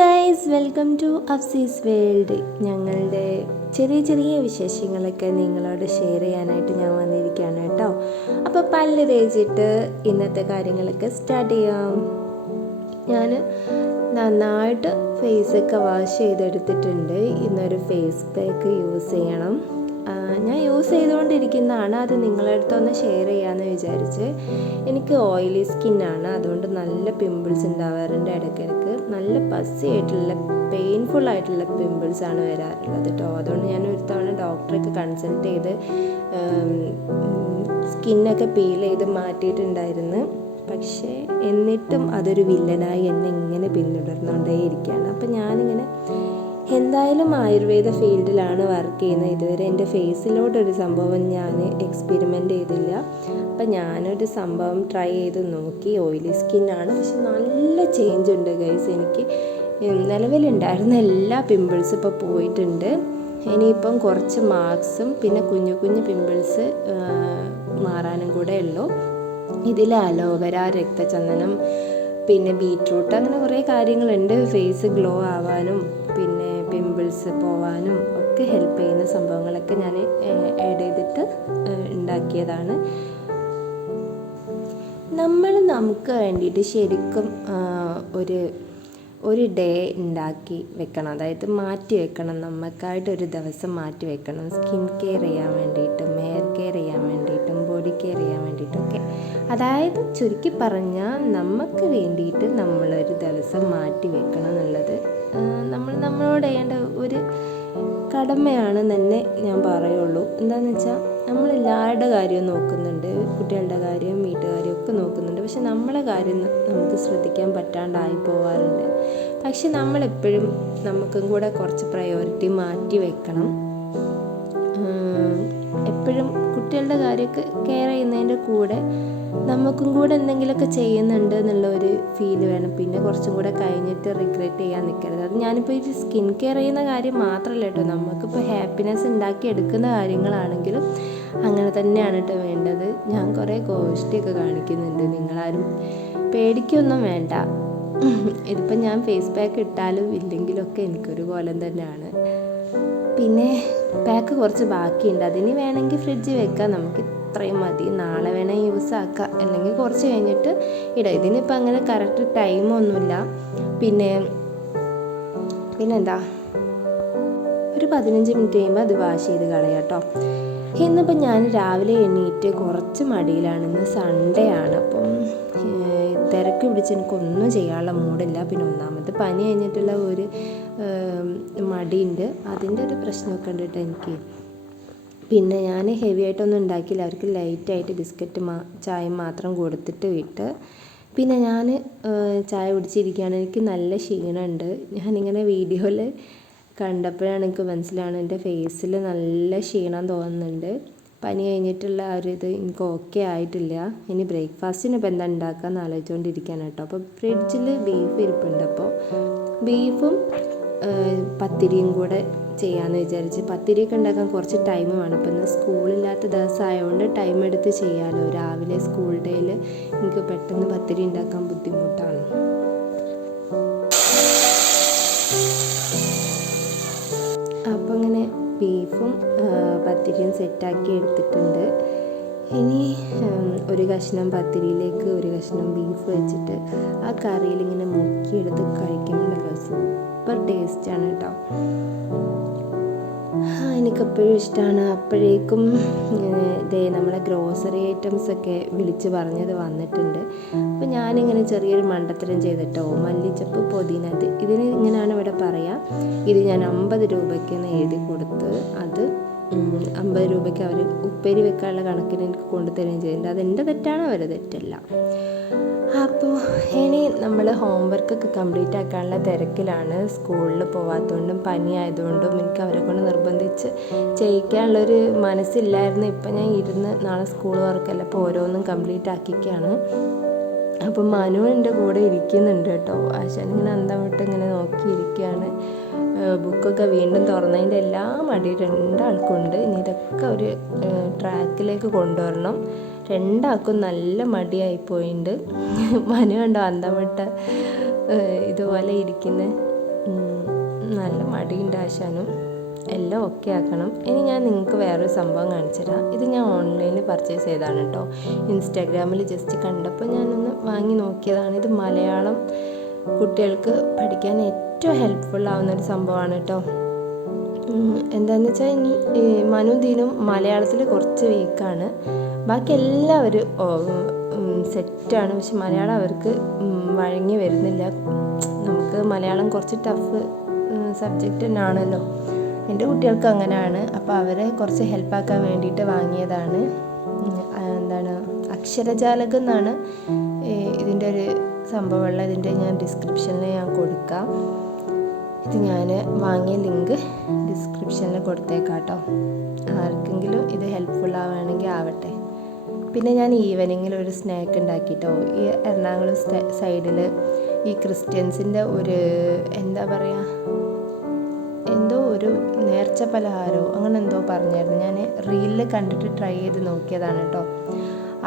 Guys, welcome to അഫ്സീസ് world. ഞങ്ങളുടെ ചെറിയ ചെറിയ വിശേഷങ്ങളൊക്കെ നിങ്ങളോട് ഷെയർ ചെയ്യാനായിട്ട് ഞാൻ വന്നിരിക്കുകയാണ് കേട്ടോ. അപ്പോൾ പല്ല് തേച്ചിട്ട് ഇന്നത്തെ കാര്യങ്ങളൊക്കെ സ്റ്റാർട്ട് ചെയ്യാം. ഞാൻ നന്നായിട്ട് ഫേസൊക്കെ വാഷ് ചെയ്തെടുത്തിട്ടുണ്ട്. ഇന്നൊരു ഫേസ് പാക്ക് യൂസ് ചെയ്യണം. ഞാൻ യൂസ് ചെയ്തുകൊണ്ടിരിക്കുന്നതാണ്, അത് നിങ്ങളുടെ അടുത്തൊന്ന് ഷെയർ ചെയ്യാമെന്ന് വിചാരിച്ച്. എനിക്ക് ഓയിലി സ്കിന്നാണ്, അതുകൊണ്ട് നല്ല പിമ്പിൾസ് ഉണ്ടാവാറുണ്ട്. ഇടയ്ക്കിടയ്ക്ക് നല്ല പസ്സി ആയിട്ടുള്ള പെയിൻഫുൾ ആയിട്ടുള്ള പിമ്പിൾസാണ് വരാറുള്ളത് കേട്ടോ. അതുകൊണ്ട് ഞാൻ ഒരു തവണ ഡോക്ടറൊക്കെ കൺസൾട്ട് ചെയ്ത് സ്കിന്നൊക്കെ പീൽ ചെയ്ത് മാറ്റിയിട്ടുണ്ടായിരുന്നു. പക്ഷേ എന്നിട്ടും അതൊരു വില്ലനായി എന്നെ ഇങ്ങനെ പിന്തുടർന്നുകൊണ്ടേയിരിക്കുകയാണ്. അപ്പം ഞാനിങ്ങനെ എന്തായാലും ആയുർവേദ ഫീൽഡിലാണ് വർക്ക് ചെയ്യുന്നത്. ഇതുവരെ എൻ്റെ ഫേസിലോട്ടൊരു സംഭവം ഞാൻ എക്സ്പെരിമെൻ്റ് ചെയ്തില്ല. അപ്പം ഞാനൊരു സംഭവം ട്രൈ ചെയ്ത് നോക്കി. ഓയിലി സ്കിന്നാണ്, പക്ഷെ നല്ല ചേഞ്ച് ഉണ്ട് ഗൈസ്. എനിക്ക് നിലവിലുണ്ടായിരുന്ന എല്ലാ പിമ്പിൾസും ഇപ്പോൾ പോയിട്ടുണ്ട്. ഇനിയിപ്പം കുറച്ച് മാർക്സും പിന്നെ കുഞ്ഞു കുഞ്ഞു പിമ്പിൾസ് മാറാനും കൂടെ ഉള്ളൂ. ഇതിൽ അലോവേര, രക്തചന്ദനം, പിന്നെ ബീറ്റ്റൂട്ട്, അങ്ങനെ കുറേ കാര്യങ്ങളുണ്ട്. ഫേസ് ഗ്ലോ ആവാനും പിന്നെ പിമ്പിൾസ് പോവാനും ഒക്കെ ഹെൽപ്പ് ചെയ്യുന്ന സംഭവങ്ങളൊക്കെ ഞാൻ ആഡ് ചെയ്തിട്ട് ഉണ്ടാക്കിയതാണ്. നമുക്ക് വേണ്ടിയിട്ട് ശരിക്കും ഒരു ഡേ ഉണ്ടാക്കി വെക്കണം, അതായത് മാറ്റി വെക്കണം. നമുക്കായിട്ടൊരു ദിവസം മാറ്റി വെക്കണം. സ്കിൻ കെയർ ചെയ്യാൻ വേണ്ടിയിട്ടും ഹെയർ കെയർ ചെയ്യാൻ വേണ്ടിയിട്ടും ബോഡി കെയർ ചെയ്യാൻ വേണ്ടിയിട്ടൊക്കെ. അതായത് ചുരുക്കി പറഞ്ഞാൽ നമുക്ക് വേണ്ടിയിട്ട് നമ്മളൊരു ദിവസം മാറ്റി വെക്കണം എന്നുള്ളത് നമ്മളോട് ചെയ്യേണ്ട ഒരു കടമയാണ് തന്നെ ഞാൻ പറയുള്ളൂ. എന്താണെന്ന് വെച്ചാൽ നമ്മളെല്ലാവരുടെ കാര്യവും നോക്കുന്നുണ്ട്, കുട്ടികളുടെ കാര്യം, വീട്ടുകാര്യം ഒക്കെ നോക്കുന്നുണ്ട്. പക്ഷെ നമ്മളെ കാര്യം നമുക്ക് ശ്രദ്ധിക്കാൻ പറ്റാണ്ടായി പോകാറുണ്ട്. പക്ഷെ നമ്മളെപ്പോഴും നമുക്കും കൂടെ കുറച്ച് പ്രയോറിറ്റി മാറ്റി വെക്കണം. എപ്പോഴും കുട്ടികളുടെ കാര്യമൊക്കെ കെയർ ചെയ്യുന്നതിൻ്റെ കൂടെ നമുക്കും കൂടെ എന്തെങ്കിലുമൊക്കെ ചെയ്യുന്നുണ്ട് എന്നുള്ള ഒരു ഫീൽ വേണം. പിന്നെ കുറച്ചും കൂടെ കഴിഞ്ഞിട്ട് റിഗ്രറ്റ് ചെയ്യാൻ നിൽക്കരുത്. അത് ഞാനിപ്പോൾ ഈ സ്കിൻ കെയർ ചെയ്യുന്ന കാര്യം മാത്രമല്ല കേട്ടോ, നമുക്കിപ്പോൾ ഹാപ്പിനെസ് ഉണ്ടാക്കി എടുക്കുന്ന കാര്യങ്ങളാണെങ്കിലും അങ്ങനെ തന്നെയാണ് കേട്ടോ വേണ്ടത്. ഞാൻ കുറേ ഗോഷ്ടിയൊക്കെ കാണിക്കുന്നുണ്ട്, നിങ്ങളാരും പേടിക്കൊന്നും വേണ്ട. ഇതിപ്പോൾ ഞാൻ ഫേസ് പാക്ക് ഇട്ടാലും ഇല്ലെങ്കിലും ഒക്കെ എനിക്കൊരു കോലം തന്നെയാണ്. പിന്നെ പാക്ക് കുറച്ച് ബാക്കിയുണ്ട്, അതിന് വേണമെങ്കിൽ ഫ്രിഡ്ജിൽ വെക്കാം. നമുക്ക് ഇത്രയും മതി, നാളെ വേണമെങ്കിൽ യൂസ് ആക്കാം, അല്ലെങ്കിൽ കുറച്ച് കഴിഞ്ഞിട്ട് ഇടാം. ഇതിനിപ്പോൾ അങ്ങനെ കറക്റ്റ് ടൈമൊന്നുമില്ല. പിന്നെന്താ, ഒരു 15 മിനിറ്റ് കഴിയുമ്പോൾ അത് വാഷ് ചെയ്ത് കളയാം കേട്ടോ. ഇന്നിപ്പോൾ ഞാൻ രാവിലെ എണീറ്റ് കുറച്ച് മടിയിലാണ്. ഇന്ന് സൺഡേ ആണ്. അപ്പം തിരക്ക് പിടിച്ച് എനിക്കൊന്നും ചെയ്യാനുള്ള മൂഡില്ല. പിന്നെ ഒന്നാമത് പനി കഴിഞ്ഞിട്ടുള്ള ഒരു മടിയുണ്ട്, അതിൻ്റെ ഒരു പ്രശ്നമൊക്കെ ഉണ്ട് കേട്ടോ എനിക്ക്. പിന്നെ ഞാൻ ഹെവി ആയിട്ടൊന്നും ഉണ്ടാക്കിയില്ല. അവർക്ക് ലൈറ്റായിട്ട് ബിസ്ക്കറ്റ് ചായ മാത്രം കൊടുത്തിട്ട് വിട്ട്. പിന്നെ ഞാൻ ചായ കുടിച്ചിരിക്കുകയാണ്. എനിക്ക് നല്ല ക്ഷീണമുണ്ട്. ഞാനിങ്ങനെ വീഡിയോയിൽ കണ്ടപ്പോഴാണ് എനിക്ക് മനസ്സിലാണ് എൻ്റെ ഫേസിൽ നല്ല ക്ഷീണം തോന്നുന്നുണ്ട്. പനി കഴിഞ്ഞിട്ടുള്ള ആ ഒരു ഇത് എനിക്ക് ഓക്കെ ആയിട്ടില്ല. ഇനി ബ്രേക്ക്ഫാസ്റ്റിന് ഇപ്പോൾ എന്താ ഉണ്ടാക്കാമെന്ന് ആലോചിച്ചുകൊണ്ടിരിക്കുകയാണ് കേട്ടോ. അപ്പോൾ ഫ്രിഡ്ജിൽ ബീഫ് ഇരിപ്പുണ്ട്. അപ്പോൾ ബീഫും പത്തിരിയും കൂടെ ചെയ്യാമെന്ന് വിചാരിച്ച്. പത്തിരിയൊക്കെ ഉണ്ടാക്കാൻ കുറച്ച് ടൈം വേണം. അപ്പോൾ ഇന്ന് സ്കൂളില്ലാത്ത ദിവസം ആയതുകൊണ്ട് ടൈം എടുത്ത് ചെയ്യാമല്ലോ. രാവിലെ സ്കൂൾ ഡേയിൽ എനിക്ക് പെട്ടെന്ന് പത്തിരി ഉണ്ടാക്കാൻ ബുദ്ധിമുട്ടാണ്. അപ്പോൾ ഇങ്ങനെ ബീഫും പത്തിരിയും സെറ്റാക്കി എടുത്തിട്ടുണ്ട്. ഇനി ഒരു കഷ്ണം പത്തിരിയിലേക്ക് ഒരു കഷ്ണം ബീഫ് വെച്ചിട്ട് ആ കറിയിൽ ഇങ്ങനെ മുക്കിയെടുത്ത് കഴിക്കുന്നുണ്ടല്ലോ, സൂപ്പർ ടേസ്റ്റാണ് കേട്ടോ. എനിക്കെപ്പോഴും ഇഷ്ടമാണ്. അപ്പോഴേക്കും നമ്മളെ ഗ്രോസറി ഐറ്റംസൊക്കെ വിളിച്ച് പറഞ്ഞത് വന്നിട്ടുണ്ട്. അപ്പോൾ ഞാനിങ്ങനെ ചെറിയൊരു മണ്ടത്തരം ചെയ്തിട്ടോ, മല്ലിച്ചപ്പ്, പുതിന, ഇതിന് ഇങ്ങനെയാണ് ഇവിടെ പറയുക. ഇത് ഞാൻ 50 രൂപയ്ക്കെന്ന് എഴുതി കൊടുത്ത് അത് 50 രൂപയ്ക്ക് അവർ ഉപ്പേരി വെക്കാനുള്ള കണക്കിന് എനിക്ക് കൊണ്ടുതരുകയും ചെയ്തിട്ടുണ്ട്. അതെൻ്റെ തെറ്റാണ്, അവരെ തെറ്റല്ല. അപ്പോൾ ഇനി നമ്മൾ ഹോംവർക്കൊക്കെ കംപ്ലീറ്റ് ആക്കാനുള്ള തിരക്കിലാണ്. സ്കൂളിൽ പോവാത്തതുകൊണ്ടും പനി ആയതുകൊണ്ടും എനിക്ക് അവരെ കൊണ്ട് നിർബന്ധിച്ച് ചെയ്യിക്കാനുള്ളൊരു മനസ്സില്ലായിരുന്നു. ഇപ്പം ഞാൻ ഇരുന്ന് നാളെ സ്കൂൾ വർക്കല്ല, അപ്പോൾ ഓരോന്നും കംപ്ലീറ്റ് ആക്കിക്കുകയാണ്. അപ്പം മനു എൻ്റെ കൂടെ ഇരിക്കുന്നുണ്ട് കേട്ടോ. ആശാനിങ്ങനെ അന്തം വിട്ട് ഇങ്ങനെ നോക്കിയിരിക്കുകയാണ്. ബുക്കൊക്കെ വീണ്ടും തുറന്നതിൻ്റെ എല്ലാ മടി രണ്ടാൾക്കുണ്ട്. ഇനി ഇതൊക്കെ ഒരു ട്രാക്കിലേക്ക് കൊണ്ടുവരണം. രണ്ടാൾക്കും നല്ല മടിയായിപ്പോയിട്ടുണ്ട്. മനു കണ്ടോ അന്തം വിട്ട് ഇതുപോലെ ഇരിക്കുന്നത്. നല്ല മടിയുണ്ട് ആശാനും. എല്ലാം ഓക്കെ ആക്കണം. ഇനി ഞാൻ നിങ്ങൾക്ക് വേറൊരു സംഭവം കാണിച്ചു തരാം. ഇത് ഞാൻ ഓൺലൈനിൽ പർച്ചേസ് ചെയ്തതാണ് കേട്ടോ. ഇൻസ്റ്റാഗ്രാമിൽ ജസ്റ്റ് കണ്ടപ്പോൾ ഞാനൊന്ന് വാങ്ങി നോക്കിയതാണ്. ഇത് മലയാളം കുട്ടികൾക്ക് പഠിക്കാൻ ഏറ്റവും ഹെൽപ്ഫുൾ ആവുന്നൊരു സംഭവമാണ് കേട്ടോ. എന്താണെന്ന് വെച്ചാൽ ഈ മനു ദീനും മലയാളത്തിൽ കുറച്ച് വീക്കാണ്. ബാക്കി എല്ലാവരും സെറ്റാണ്. പക്ഷെ മലയാളം അവർക്ക് വഴങ്ങി വരുന്നില്ല. നമുക്ക് മലയാളം കുറച്ച് ടഫ് സബ്ജക്റ്റ് തന്നെയാണല്ലോ. എൻ്റെ കുട്ടികൾക്ക് അങ്ങനെയാണ്. അപ്പോൾ അവരെ കുറച്ച് ഹെൽപ്പാക്കാൻ വേണ്ടിയിട്ട് വാങ്ങിയതാണ്. എന്താണ് അക്ഷരജാലകം എന്നാണ് ഇതിൻ്റെ ഒരു സംഭവമുള്ള. ഇതിൻ്റെ ഞാൻ ഡിസ്ക്രിപ്ഷനിൽ ഞാൻ കൊടുക്കാം. ഇത് ഞാൻ വാങ്ങിയ ലിങ്ക് ഡിസ്ക്രിപ്ഷനിൽ കൊടുത്തേക്കാം കേട്ടോ. ആർക്കെങ്കിലും ഇത് ഹെൽപ്ഫുൾ ആവുകയാണെങ്കിൽ ആവട്ടെ. പിന്നെ ഞാൻ ഈവനിങ്ങിൽ ഒരു സ്നാക്ക് ഉണ്ടാക്കിയിട്ടോ. ഈ എറണാകുളം സൈഡിൽ ഈ ക്രിസ്ത്യൻസിൻ്റെ ഒരു എന്താ പറയുക, എന്തോ ഒരു നേർച്ച പലഹാരമോ അങ്ങനെ എന്തോ പറഞ്ഞായിരുന്നു. ഞാൻ റീലിൽ കണ്ടിട്ട് ട്രൈ ചെയ്ത് നോക്കിയതാണ് കേട്ടോ.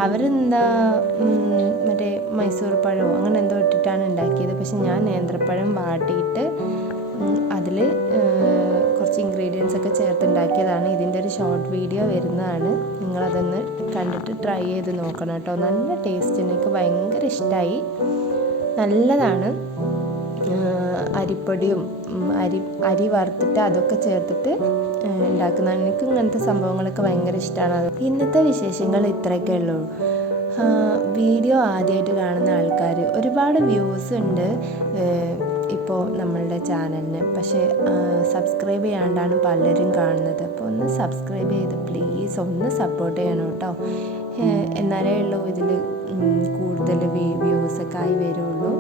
അവരെന്താ മറ്റേ മൈസൂർ പഴമോ അങ്ങനെ എന്തോ ഇട്ടിട്ടാണ് ഉണ്ടാക്കിയത്. പക്ഷെ ഞാൻ നേന്ത്രപ്പഴം വാട്ടിയിട്ട് അതിൽ കുറച്ച് ഇൻഗ്രീഡിയൻസ് ഒക്കെ ചേർത്ത് ഉണ്ടാക്കിയതാണ്. ഇതിൻ്റെ ഒരു ഷോർട്ട് വീഡിയോ വരുന്നതാണ്. നിങ്ങളതൊന്ന് കണ്ടിട്ട് ട്രൈ ചെയ്ത് നോക്കണം കേട്ടോ. നല്ല ടേസ്റ്റ്, എനിക്ക് ഭയങ്കര ഇഷ്ടമായി. നല്ലതാണ്. അരിപ്പൊടിയും അരി വറുത്തിട്ട് അതൊക്കെ ചേർത്തിട്ട് ഉണ്ടാക്കുന്നതാണ്. എനിക്ക് ഇങ്ങനത്തെ സംഭവങ്ങളൊക്കെ ഭയങ്കര ഇഷ്ടമാണ്. ഇന്നത്തെ വിശേഷങ്ങൾ ഇത്രയൊക്കെ ഉള്ളൂ. വീഡിയോ ആദ്യമായിട്ട് കാണുന്ന ആൾക്കാർ ഒരുപാട് വ്യൂസ് ഉണ്ട് ഇപ്പോൾ നമ്മളുടെ ചാനലിന്. പക്ഷേ സബ്സ്ക്രൈബ് ചെയ്യാണ്ടാണ് പലരും കാണുന്നത്. അപ്പോൾ ഒന്ന് സബ്സ്ക്രൈബ് ചെയ്ത് പ്ലീസ് ഒന്ന് സപ്പോർട്ട് ചെയ്യണം കേട്ടോ. എന്നാലേ ഉള്ളൂ ഇതിൽ കൂടുതൽ വ്യൂസൊക്കെ ആയി വരുള്ളൂ.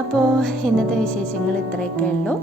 അപ്പോൾ ഇന്നത്തെ വിശേഷങ്ങൾ ഇത്രയൊക്കെ ഉള്ളൂ.